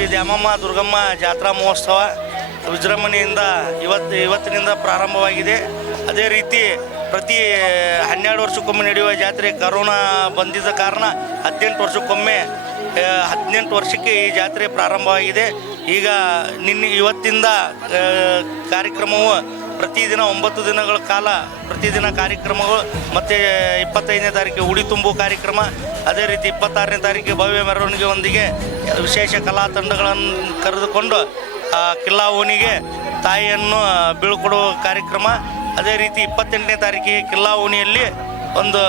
ಶ್ರೀ ದ್ಯಾಮಮ್ಮ ದುರ್ಗಮ್ಮ ಜಾತ್ರಾ ಮಹೋತ್ಸವ ವಿಜೃಂಭಣೆಯಿಂದ ಇವತ್ತಿನಿಂದ ಪ್ರಾರಂಭವಾಗಿದೆ. ಅದೇ ರೀತಿ ಪ್ರತಿ 12 ವರ್ಷಕ್ಕೊಮ್ಮೆ ನಡೆಯುವ ಜಾತ್ರೆ ಕರೋನಾ ಬಂದಿದ್ದ ಕಾರಣ 18 ವರ್ಷಕ್ಕೊಮ್ಮೆ 18 ವರ್ಷಕ್ಕೆ ಈ ಜಾತ್ರೆ ಪ್ರಾರಂಭವಾಗಿದೆ. ಈಗ ಇವತ್ತಿಂದ ಕಾರ್ಯಕ್ರಮವು ಪ್ರತಿದಿನ 9 ದಿನಗಳ ಕಾಲ ಪ್ರತಿದಿನ ಕಾರ್ಯಕ್ರಮಗಳು ಮತ್ತು 25ನೇ ತಾರೀಕಿಗೆ ಉಡಿ ತುಂಬುವ ಕಾರ್ಯಕ್ರಮ, ಅದೇ ರೀತಿ 26ನೇ ತಾರೀಕಿಗೆ ಭವ್ಯ ಮೆರವಣಿಗೆಯೊಂದಿಗೆ ವಿಶೇಷ ಕಲಾ ತಂಡಗಳನ್ನು ಕರೆದುಕೊಂಡು ಕಿಲ್ಲಾ ಓಣಿಗೆ ತಾಯಿಯನ್ನು ಬೀಳ್ಕೊಡುವ ಕಾರ್ಯಕ್ರಮ, ಅದೇ ರೀತಿ 28ನೇ ತಾರೀಕಿಗೆ ಕಿಲ್ಲಾ ಓಣಿಯಲ್ಲಿ ಒಂದು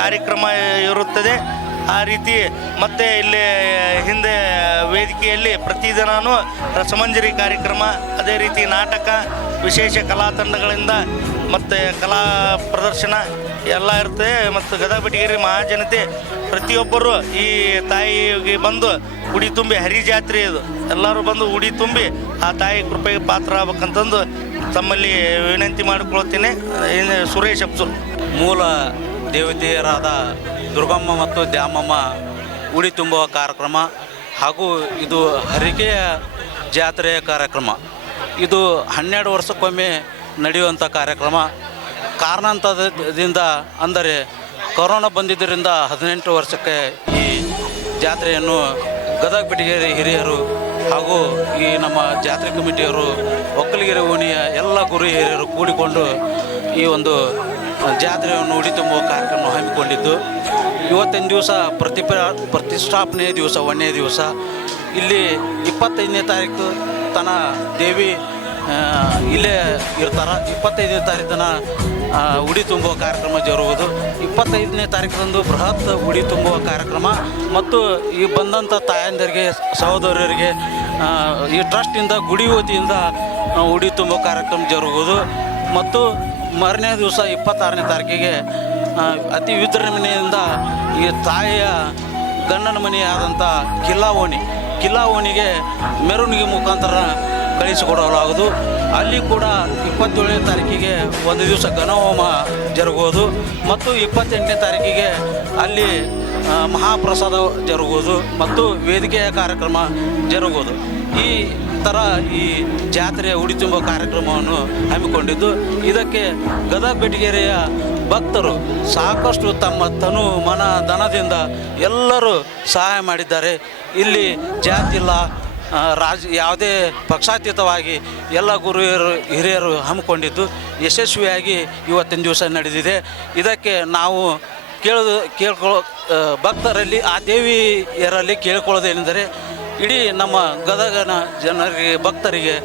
ಕಾರ್ಯಕ್ರಮ ಇರುತ್ತದೆ. ಆ ರೀತಿ ಮತ್ತು ಇಲ್ಲಿ ಹಿಂದೆ ವೇದಿಕೆಯಲ್ಲಿ ಪ್ರತಿದಿನವೂ ರಸಮಂಜರಿ ಕಾರ್ಯಕ್ರಮ, ಅದೇ ರೀತಿ ನಾಟಕ, ವಿಶೇಷ ಕಲಾ ತಂಡಗಳಿಂದ ಮತ್ತು ಕಲಾ ಪ್ರದರ್ಶನ ಎಲ್ಲ ಇರ್ತದೆ. ಮತ್ತು ಗದಗ ಬೆಟಗೇರಿ ಮಹಾಜನತೆ ಪ್ರತಿಯೊಬ್ಬರು ಈ ತಾಯಿಗೆ ಬಂದು ಉಡಿ ತುಂಬಿ, ಹರಿ ಜಾತ್ರೆ ಇದು, ಎಲ್ಲರೂ ಬಂದು ಉಡಿ ತುಂಬಿ ಆ ತಾಯಿ ಕೃಪೆಗೆ ಪಾತ್ರ ಆಗ್ಬೇಕಂತಂದು ತಮ್ಮಲ್ಲಿ ವಿನಂತಿ ಮಾಡಿಕೊಳ್ತೀನಿ. ಸುರೇಶ್ ಅಬ್ಸುಲ್. ಮೂಲ ದೇವತೆಯರಾದ ದುರ್ಗಮ್ಮ ಮತ್ತು ದ್ಯಾಮಮ್ಮ ಉಡಿ ತುಂಬುವ ಕಾರ್ಯಕ್ರಮ ಹಾಗೂ ಇದು ಹರಿಕೆಯ ಜಾತ್ರೆಯ ಕಾರ್ಯಕ್ರಮ. ಇದು 12 ವರ್ಷಕ್ಕೊಮ್ಮೆ ನಡೆಯುವಂಥ ಕಾರ್ಯಕ್ರಮ. ಕಾರಣಾಂತರದಿಂದ ಅಂದರೆ ಕೊರೋನಾ ಬಂದಿದ್ದರಿಂದ 18 ವರ್ಷಕ್ಕೆ ಈ ಜಾತ್ರೆಯನ್ನು ಗದಗ ಬೆಟಗೇರಿ ಹಿರಿಯರು ಹಾಗೂ ಈ ನಮ್ಮ ಜಾತ್ರೆ ಕಮಿಟಿಯವರು, ಒಕ್ಕಲಿಗರ ಓಣಿಯ ಎಲ್ಲ ಗುರು ಹಿರಿಯರು ಕೂಡಿಕೊಂಡು ಈ ಒಂದು ಜಾತ್ರೆಯನ್ನು ಉಡಿ ತುಂಬುವ ಕಾರ್ಯಕ್ರಮ ಹಮ್ಮಿಕೊಂಡಿದ್ದು, ಇವತ್ತಿನ ದಿವಸ ಪ್ರತಿಷ್ಠಾಪನೆ ದಿವಸ, 1ನೇ ದಿವಸ. ಇಲ್ಲಿ 25ನೇ ತಾರೀಕು ತನ ದೇವಿ ಇಲ್ಲೇ ಇರ್ತಾರೆ. 25ನೇ ತಾರೀಕಿನ ಉಡಿ ತುಂಬುವ ಕಾರ್ಯಕ್ರಮ ಜರುಗುವುದು. 25ನೇ ತಾರೀಕರಂದು ಬೃಹತ್ ಉಡಿ ತುಂಬುವ ಕಾರ್ಯಕ್ರಮ ಮತ್ತು ಈ ಬಂದಂಥ ತಾಯಂದರಿಗೆ, ಸಹೋದರರಿಗೆ ಈ ಟ್ರಸ್ಟಿಂದ ಗುಡಿ ವತಿಯಿಂದ ಉಡಿ ತುಂಬುವ ಕಾರ್ಯಕ್ರಮ ಜರುಗುವುದು. ಮತ್ತು ಮಾರನೇ ದಿವಸ 26ನೇ ತಾರೀಕಿಗೆ ಅತಿ ವಿಜೃಂಭಣೆಯಿಂದ ಈ ತಾಯಿಯ ಗಂಡನ ಮನೆಯಾದಂಥ ಕಿಲ್ಲಾ ಓಣಿಗೆ ಮೆರವಣಿಗೆ ಮುಖಾಂತರ ಕಳಿಸಿಕೊಡಲಾಗುವುದು. ಅಲ್ಲಿ ಕೂಡ 27ನೇ ತಾರೀಕಿಗೆ ಒಂದು ದಿವಸ ಘನಹೋಮ ಜರುಗುವುದು ಮತ್ತು 28ನೇ ತಾರೀಕಿಗೆ ಅಲ್ಲಿ ಮಹಾಪ್ರಸಾದ ಜರುಗುವುದು ಮತ್ತು ವೇದಿಕೆಯ ಕಾರ್ಯಕ್ರಮ ಜರುಗುವುದು. ಈ ಥರ ಈ ಜಾತ್ರೆಯ ಉಡಿ ತುಂಬುವ ಕಾರ್ಯಕ್ರಮವನ್ನು ಹಮ್ಮಿಕೊಂಡಿದ್ದು, ಇದಕ್ಕೆ ಗದಗ ಬೆಟಗೇರಿಯ ಭಕ್ತರು ಸಾಕಷ್ಟು ತಮ್ಮ ತನು ಮನ ಧನದಿಂದ ಎಲ್ಲರೂ ಸಹಾಯ ಮಾಡಿದ್ದಾರೆ. ಇಲ್ಲಿ ಜಾತಿಲ್ಲ, ಯಾವುದೇ ಪಕ್ಷಾತೀತವಾಗಿ ಎಲ್ಲ ಹಿರಿಯರು ಹಮ್ಮಿಕೊಂಡಿದ್ದು ಯಶಸ್ವಿಯಾಗಿ ಇವತ್ತಿನ ದಿವಸ ನಡೆದಿದೆ. ಇದಕ್ಕೆ ನಾವು ಭಕ್ತರಲ್ಲಿ, ಆ ದೇವಿಯರಲ್ಲಿ ಕೇಳಿಕೊಳ್ಳೋದೇನೆಂದರೆ, ಇಡೀ ನಮ್ಮ ಗದಗನ ಜನರಿಗೆ, ಭಕ್ತರಿಗೆ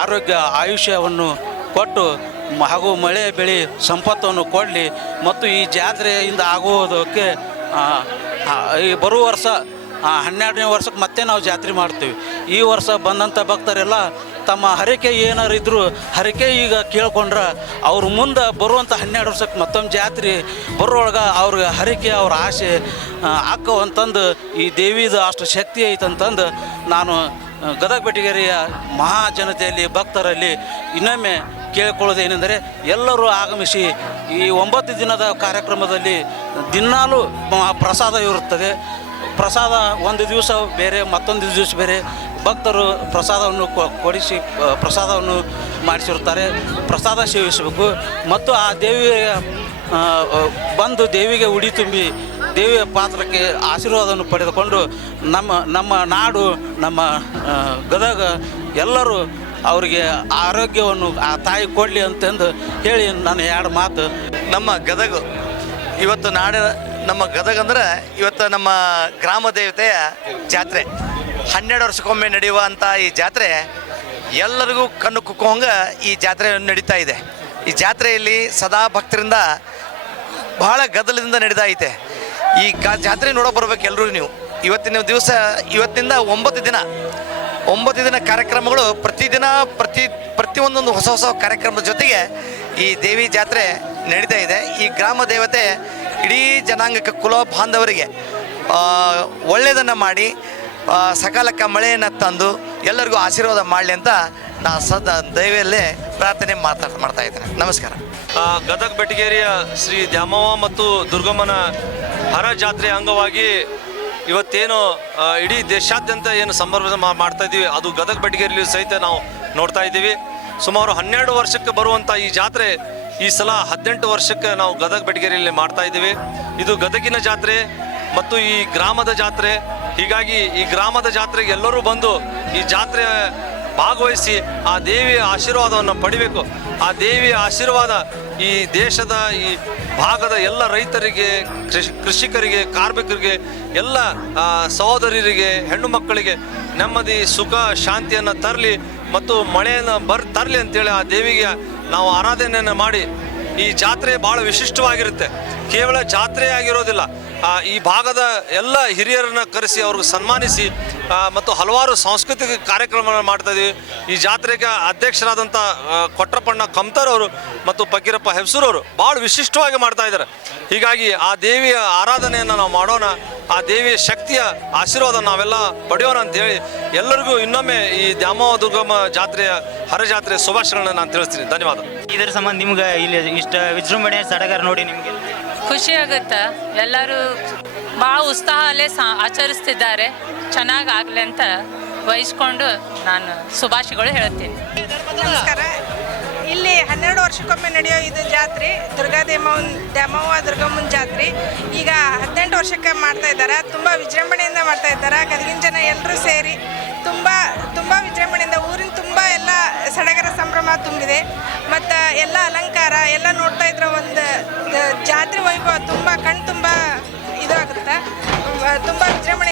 ಆರೋಗ್ಯ ಆಯುಷ್ಯವನ್ನು ಕೊಟ್ಟು ಹಾಗೂ ಮಳೆ ಬೆಳೆ ಸಂಪತ್ತನ್ನು ಕೊಡಲಿ ಮತ್ತು ಈ ಜಾತ್ರೆಯಿಂದ ಆಗುವುದಕ್ಕೆ ಈ ಬರುವ ವರ್ಷ 12ನೇ ವರ್ಷಕ್ಕೆ ಮತ್ತೆ ನಾವು ಜಾತ್ರೆ ಮಾಡ್ತೀವಿ. ಈ ವರ್ಷ ಬಂದಂಥ ಭಕ್ತರೆಲ್ಲ ತಮ್ಮ ಹರಕೆ ಏನಾರು ಇದ್ದರೂ ಹರಕೆ ಈಗ ಕೇಳ್ಕೊಂಡ್ರೆ ಅವ್ರು ಮುಂದೆ ಬರುವಂಥ 12 ವರ್ಷಕ್ಕೆ ಮತ್ತೊಂದು ಜಾತ್ರೆ ಬರೋಳಗೆ ಅವ್ರಿಗೆ ಹರಕೆ, ಅವ್ರ ಆಸೆ ಹಾಕವಂತಂದು ಈ ದೇವಿದು ಅಷ್ಟು ಶಕ್ತಿ ಐತಂತಂದು ನಾನು ಗದಗ ಬೆಟಗೇರಿಯ ಮಹಾಜನತೆಯಲ್ಲಿ, ಭಕ್ತರಲ್ಲಿ ಇನ್ನೊಮ್ಮೆ ಕೇಳಿಕೊಳ್ಳೋದೇನೆಂದರೆ, ಎಲ್ಲರೂ ಆಗಮಿಸಿ ಈ 9 ದಿನದ ಕಾರ್ಯಕ್ರಮದಲ್ಲಿ ದಿನಾಲೂ ಪ್ರಸಾದ ಇರುತ್ತದೆ. ಪ್ರಸಾದ ಒಂದು ದಿವಸ ಬೇರೆ, ಮತ್ತೊಂದು ದಿವಸ ಬೇರೆ. ಭಕ್ತರು ಪ್ರಸಾದವನ್ನು ಕೊಡಿಸಿ ಪ್ರಸಾದವನ್ನು ಮಾಡಿಸಿರುತ್ತಾರೆ. ಪ್ರಸಾದ ಸೇವಿಸಬೇಕು ಮತ್ತು ಆ ದೇವಿಯ ಬಂದು ದೇವಿಗೆ ಉಡಿ ತುಂಬಿ ದೇವಿಯ ಪಾತ್ರಕ್ಕೆ ಆಶೀರ್ವಾದವನ್ನು ಪಡೆದುಕೊಂಡು ನಮ್ಮ ನಾಡು, ನಮ್ಮ ಗದಗ ಎಲ್ಲರೂ ಅವರಿಗೆ ಆರೋಗ್ಯವನ್ನು ಆ ತಾಯಿ ಕೊಡಲಿ ಅಂತಂದು ಹೇಳಿ ನಾನು 2 ಮಾತು. ನಮ್ಮ ಗದಗ ಇವತ್ತು ನಮ್ಮ ಗದಗ ಅಂದರೆ ಇವತ್ತು ನಮ್ಮ ಗ್ರಾಮ ದೇವತೆಯ ಜಾತ್ರೆ 12 ವರ್ಷಕ್ಕೊಮ್ಮೆ ನಡೆಯುವಂಥ ಈ ಜಾತ್ರೆ ಎಲ್ಲರಿಗೂ ಕಣ್ಣು ಕುಕ್ಕುವಂಗೆ ಈ ಜಾತ್ರೆ ನಡೀತಾ ಇದೆ. ಈ ಜಾತ್ರೆಯಲ್ಲಿ ಸದಾ ಭಕ್ತರಿಂದ ಬಹಳ ಗದ್ದಲದಿಂದ ನಡೀತಾ ಐತೆ. ಈ ಜಾತ್ರೆ ನೋಡೋಕೆ ಬರ್ಬೇಕು ಎಲ್ಲರೂ ನೀವು. ಇವತ್ತಿನಿಂದ 9 ದಿನ ಕಾರ್ಯಕ್ರಮಗಳು, ಪ್ರತಿಯೊಂದೊಂದು ಹೊಸ ಕಾರ್ಯಕ್ರಮದ ಜೊತೆಗೆ ಈ ದೇವಿ ಜಾತ್ರೆ ನಡೀತಾ ಇದೆ. ಈ ಗ್ರಾಮ ದೇವತೆ ಇಡೀ ಜನಾಂಗಕ್ಕೆ, ಕುಲ ಬಾಂಧವರಿಗೆ ಒಳ್ಳೆಯದನ್ನು ಮಾಡಿ ಸಕಾಲಕ್ಕೆ ಮಳೆಯನ್ನು ತಂದು ಎಲ್ಲರಿಗೂ ಆಶೀರ್ವಾದ ಮಾಡಲಿ ಅಂತ ನಾನು ದೈವಲ್ಲೇ ಪ್ರಾರ್ಥನೆ ಮಾಡ್ತಾ ಇದ್ದೇನೆ. ನಮಸ್ಕಾರ. ಗದಗ ಬೆಟಗೇರಿಯ ಶ್ರೀ ದ್ಯಾಮವ್ವ ಮತ್ತು ದುರ್ಗಮ್ಮನ ಹರ ಜಾತ್ರೆ ಅಂಗವಾಗಿ ಇವತ್ತೇನು ಇಡೀ ದೇಶಾದ್ಯಂತ ಏನು ಸಂಭ್ರಮ ಮಾಡ್ತಾ ಇದ್ದೀವಿ ಅದು ಗದಗ ಬೆಟಗೇರಿಯಲ್ಲಿ ಸಹಿತ ನಾವು ನೋಡ್ತಾ ಇದ್ದೀವಿ. ಸುಮಾರು 12 ವರ್ಷಕ್ಕೆ ಬರುವಂಥ ಈ ಜಾತ್ರೆ ಈ ಸಲ 18 ವರ್ಷಕ್ಕೆ ನಾವು ಗದಗ ಬೆಟಗೇರಿಯಲ್ಲಿ ಮಾಡ್ತಾ ಇದ್ದೀವಿ. ಇದು ಗದಗಿನ ಜಾತ್ರೆ ಮತ್ತು ಈ ಗ್ರಾಮದ ಜಾತ್ರೆ. ಹೀಗಾಗಿ ಈ ಗ್ರಾಮದ ಜಾತ್ರೆಗೆ ಎಲ್ಲರೂ ಬಂದು ಈ ಜಾತ್ರೆ ಭಾಗವಹಿಸಿ ಆ ದೇವಿಯ ಆಶೀರ್ವಾದವನ್ನು ಪಡಿಬೇಕು. ಆ ದೇವಿಯ ಆಶೀರ್ವಾದ ಈ ದೇಶದ ಈ ಭಾಗದ ಎಲ್ಲ ರೈತರಿಗೆ, ಕೃಷಿಕರಿಗೆ, ಕಾರ್ಮಿಕರಿಗೆ, ಎಲ್ಲ ಸಹೋದರರಿಗೆ, ಹೆಣ್ಣು ಮಕ್ಕಳಿಗೆ ನೆಮ್ಮದಿ, ಸುಖ, ಶಾಂತಿಯನ್ನು ತರಲಿ ಮತ್ತು ಮಳೆಯನ್ನು ತರಲಿ ಅಂತೇಳಿ ಆ ದೇವಿಗೆ ನಾವು ಆರಾಧನೆಯನ್ನು ಮಾಡಿ ಈ ಜಾತ್ರೆ ಭಾಳ ವಿಶಿಷ್ಟವಾಗಿರುತ್ತೆ. ಕೇವಲ ಜಾತ್ರೆ ಆಗಿರೋದಿಲ್ಲ, ಈ ಭಾಗದ ಎಲ್ಲ ಹಿರಿಯರನ್ನು ಕರೆಸಿ ಅವ್ರಿಗೆ ಸನ್ಮಾನಿಸಿ ಮತ್ತು ಹಲವಾರು ಸಾಂಸ್ಕೃತಿಕ ಕಾರ್ಯಕ್ರಮಗಳನ್ನು ಮಾಡ್ತಾ ಇದ್ದೀವಿ. ಈ ಜಾತ್ರೆಗೆ ಅಧ್ಯಕ್ಷರಾದಂಥ ಕೊಟ್ರಪ್ಪಣ್ಣ ಕಮ್ತರ್ ಅವರು ಮತ್ತು ಫಕೀರಪ್ಪ ಹೆಬ್ಸೂರವರು ಭಾಳ ವಿಶಿಷ್ಟವಾಗಿ ಮಾಡ್ತಾ ಇದ್ದಾರೆ. ಹೀಗಾಗಿ ಆ ದೇವಿಯ ಆರಾಧನೆಯನ್ನು ನಾವು ಮಾಡೋಣ, ಆ ದೇವಿಯ ಶಕ್ತಿಯ ಆಶೀರ್ವಾದ ನಾವೆಲ್ಲ ಪಡೆಯೋಣ ಅಂತೇಳಿ ಎಲ್ಲರಿಗೂ ಇನ್ನೊಮ್ಮೆ ಈ ದ್ಯಾಮವ್ವ ದುರ್ಗಮ್ಮ ಜಾತ್ರೆಯ ಹರಜಾತ್ರೆ ಶುಭಾಶಯಗಳನ್ನ ನಾನು ತಿಳಿಸ್ತೀನಿ. ಧನ್ಯವಾದ. ಇದರ ಸಂಬಂಧ ನಿಮ್ಗೆ ಇಲ್ಲಿ ಇಷ್ಟ ವಿಜೃಂಭಣೆ ಸಡಗರ ನೋಡಿ ನಿಮಗೆ ಖುಷಿ ಆಗುತ್ತೆ. ಎಲ್ಲರೂ ಭಾಳ ಉತ್ಸಾಹಲ್ಲೇ ಆಚರಿಸ್ತಿದ್ದಾರೆ. ಚೆನ್ನಾಗಿ ಆಗಲಿ ಅಂತ ವಹಿಸ್ಕೊಂಡು ನಾನು ಶುಭಾಶಯಗಳು ಹೇಳ್ತೀನಿ. ನಮಸ್ಕಾರ. ಇಲ್ಲಿ 12 ವರ್ಷಕ್ಕೊಮ್ಮೆ ನಡೆಯೋ ಇದು ಜಾತ್ರೆ ದ್ಯಾಮವ್ವ ದುರ್ಗಮ್ಮನ ಜಾತ್ರೆ ಈಗ 18 ವರ್ಷಕ್ಕೆ ಮಾಡ್ತಾ ಇದ್ದಾರೆ. ತುಂಬ ವಿಜೃಂಭಣೆಯಿಂದ ಮಾಡ್ತಾ ಇದ್ದಾರೆ. ಗದಗಿನ ಜನ ಎಲ್ಲರೂ ಸೇರಿ ತುಂಬ ವಿಜೃಂಭಣೆಯಿಂದ ಊರಿನ ತುಂಬ ಎಲ್ಲ ಸಡಗರ ಸಂಭ್ರಮ ತುಂಬಿದೆ. ಮತ್ತು ಎಲ್ಲ ಅಲಂಕಾರ ಎಲ್ಲ ನೋಡ್ತಾ ಇದ್ರೆ ಒಂದು ಜಾತ್ರೆ ವೈಭವ ತುಂಬ ಕಣ್ಣು ತುಂಬ ಇದು ಆಗುತ್ತೆ. ತುಂಬ